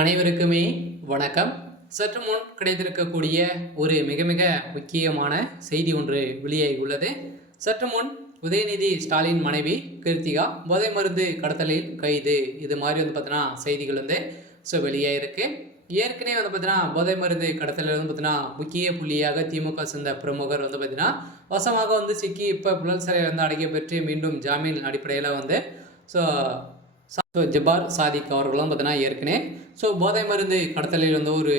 அனைவருக்குமே வணக்கம். சற்று முன் கிடைத்திருக்கக்கூடிய ஒரு மிக மிக முக்கியமான செய்தி ஒன்று வெளியாகியுள்ளது. சற்று முன் உதயநிதி ஸ்டாலின் மனைவி கிருத்திகா போதை மருந்து கடத்தலில் கைது, இது மாதிரி பார்த்தீங்கன்னா செய்திகள் வெளியாகிருக்கு. ஏற்கனவே பார்த்தீங்கன்னா போதை மருந்து கடத்தலில் பார்த்தீங்கன்னா முக்கிய புள்ளியாக திமுக சேர்ந்த பிரமுகர் பார்த்தீங்கன்னா வசமாக சிக்கி இப்போ புழல் சிறையில் அடைக்கப்பெற்று மீண்டும் ஜாமீன் அடிப்படையில் ஸோ ஜபார் சாதிக் அவர்களும் பார்த்தீங்கன்னா ஏற்கனவே போதை மருந்து கடத்தலில் ஒரு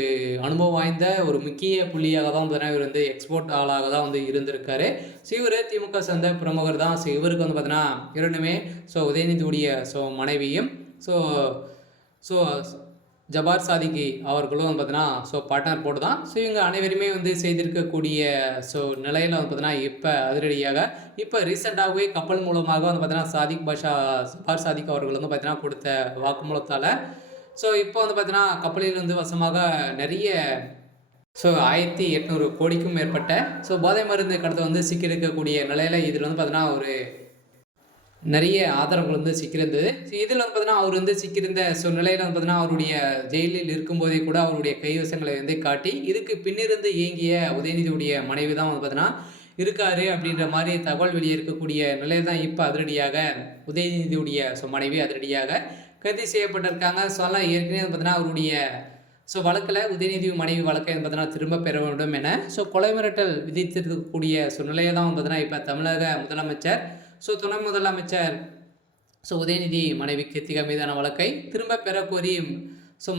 அனுபவம் வாய்ந்த ஒரு முக்கிய புள்ளியாக தான் பார்த்தீங்கன்னா இவர் எக்ஸ்போர்ட் ஆளாக தான் இருந்திருக்காரு. இவர் திமுக சேர்ந்த பிரமுகர் தான். இவருக்கு பார்த்தீங்கன்னா இரண்டுமே உதயநிதியுடைய மனைவியும் ஸோ ஜபார் சாதிக்கு அவர்களும் பார்த்தீங்கன்னா பார்ட்னர் போட்டு தான் இவங்க அனைவருமே செய்திருக்கக்கூடிய நிலையில் பார்த்தீங்கன்னா இப்போ அதிரடியாக இப்போ ரீசெண்டாகவே கப்பல் மூலமாக பார்த்தீங்கன்னா ஜபார் சாதிக் அவர்கள் பார்த்தீங்கன்னா கொடுத்த வாக்குமூலத்தால் இப்போ பார்த்தீங்கன்னா கப்பலில் வசமாக நிறைய 1800 கோடிக்கும் மேற்பட்ட போதை மருந்து கடத்த சிக்கியிருக்கக்கூடிய நிலையில் இதில் பார்த்தீங்கன்னா ஒரு நிறைய ஆதரவுகள் சிக்கியிருந்தது. இதில் பார்த்தீங்கன்னா அவர் சிக்கியிருந்த நிலையில் பார்த்தீங்கன்னா அவருடைய ஜெயிலில் இருக்கும்போதே கூட அவருடைய கைவசங்களை காட்டி இதுக்கு பின்னிருந்து இயங்கிய உதயநிதியுடைய மனைவி தான் பார்த்தீங்கன்னா இருக்காரு அப்படின்ற மாதிரி தகவல் வெளியே இருக்கக்கூடிய நிலையில் தான் இப்போ அதிரடியாக உதயநிதியுடைய மனைவி அதிரடியாக கைது செய்யப்பட்டிருக்காங்க. அதெல்லாம் ஏற்கனவே பார்த்தீங்கன்னா அவருடைய வழக்கில் உதயநிதி மனைவி வழக்கை பார்த்தீங்கன்னா திரும்ப பெற வேண்டும் என கொலை மிரட்டல் விதித்திருக்கக்கூடிய நிலையை தான் பார்த்தீங்கன்னா இப்போ தமிழக முதலமைச்சர் துணை முதலமைச்சர் உதயநிதி மனைவி கிருத்திகா மீதான வழக்கை திரும்ப பெற கோரி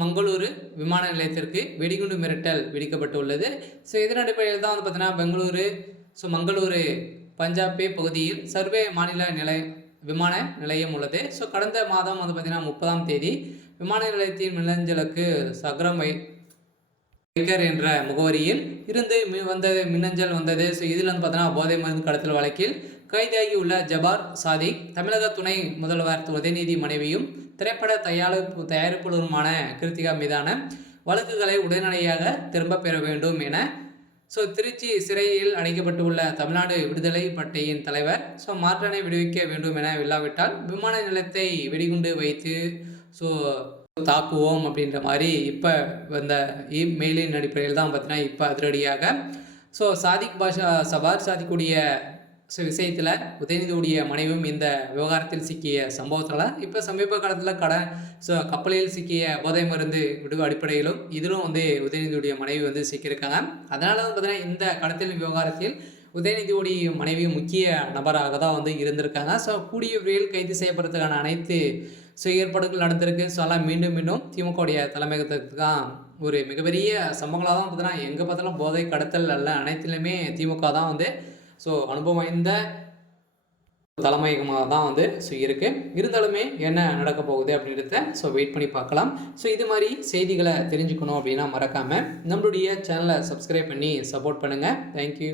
மங்களூரு விமான நிலையத்திற்கு வெடிகுண்டு மிரட்டல் விதிக்கப்பட்டுள்ளது. இதன் அடிப்படையில் தான் பார்த்தீங்கன்னா மங்களூரு பஞ்சாபே பகுதியில் சர்வே மாநில விமான நிலையம் உள்ளது. கடந்த மாதம் பார்த்தீங்கன்னா 30ஆம் தேதி விமான நிலையத்தின் மின்னஞ்சலுக்கு சக்ரம் என்ற முகவரியில் இருந்து மின்னஞ்சல் வந்தது. இதில் பார்த்தீங்கன்னா போதை மருந்து கடத்தல் வழக்கில் கைதாகி உள்ள ஜபார் சாதிக் தமிழக துணை முதல்வர் உதயநிதி மனைவியும் திரைப்பட தயாரிப்பாளருமான கிருத்திகா மீதான வழக்குகளை உடனடியாக திரும்ப பெற வேண்டும் என திருச்சி சிறையில் அடைக்கப்பட்டுள்ள தமிழ்நாடு விடுதலை பட்டையின் தலைவர் மாற்றனை விடுவிக்க வேண்டும் என இல்லாவிட்டால் விமான நிலையத்தை வெடிகுண்டு வைத்து தாக்குவோம் அப்படின்ற மாதிரி இப்போ வந்த மெயிலின் அடிப்படையில் தான் பார்த்தீங்கன்னா இப்போ அதிரடியாக ஜபார் சாதிக்குடைய விஷயத்தில் உதயநிதியுடைய மனைவியும் இந்த விவகாரத்தில் சிக்கிய சம்பவத்தில் இப்போ சமீப காலத்தில் கப்பலில் சிக்கிய போதை மருந்து விடுவு அடிப்படையிலும் இதிலும் உதயநிதியுடைய மனைவி சிக்கியிருக்காங்க. அதனால பார்த்தீங்கன்னா இந்த கடத்தல் விவகாரத்தில் உதயநிதியுடைய மனைவி முக்கிய நபராக தான் இருந்திருக்காங்க. கூடிய விரைவில் கைது செய்யப்படுறதுக்கான அனைத்து ஏற்பாடுகள் நடந்திருக்கு. எல்லாம் மீண்டும் திமுகவுடைய தலைமையகத்துக்கு தான் ஒரு மிகப்பெரிய சம்பவங்களாக தான் பார்த்தீங்கன்னா எங்கே பார்த்தாலும் போதை கடத்தல் அல்ல அனைத்திலுமே திமுக தான் அனுபவம் வாய்ந்த தலைமையகமாக தான் இருக்குது. இருந்தாலுமே என்ன நடக்க போகுது அப்படின்றத வெயிட் பண்ணி பார்க்கலாம். இது மாதிரி செய்திகளை தெரிஞ்சுக்கணும் அப்படின்னா மறக்காமல் நம்மளுடைய சேனலை சப்ஸ்கிரைப் பண்ணி சப்போர்ட் பண்ணுங்கள். தேங்க்யூ.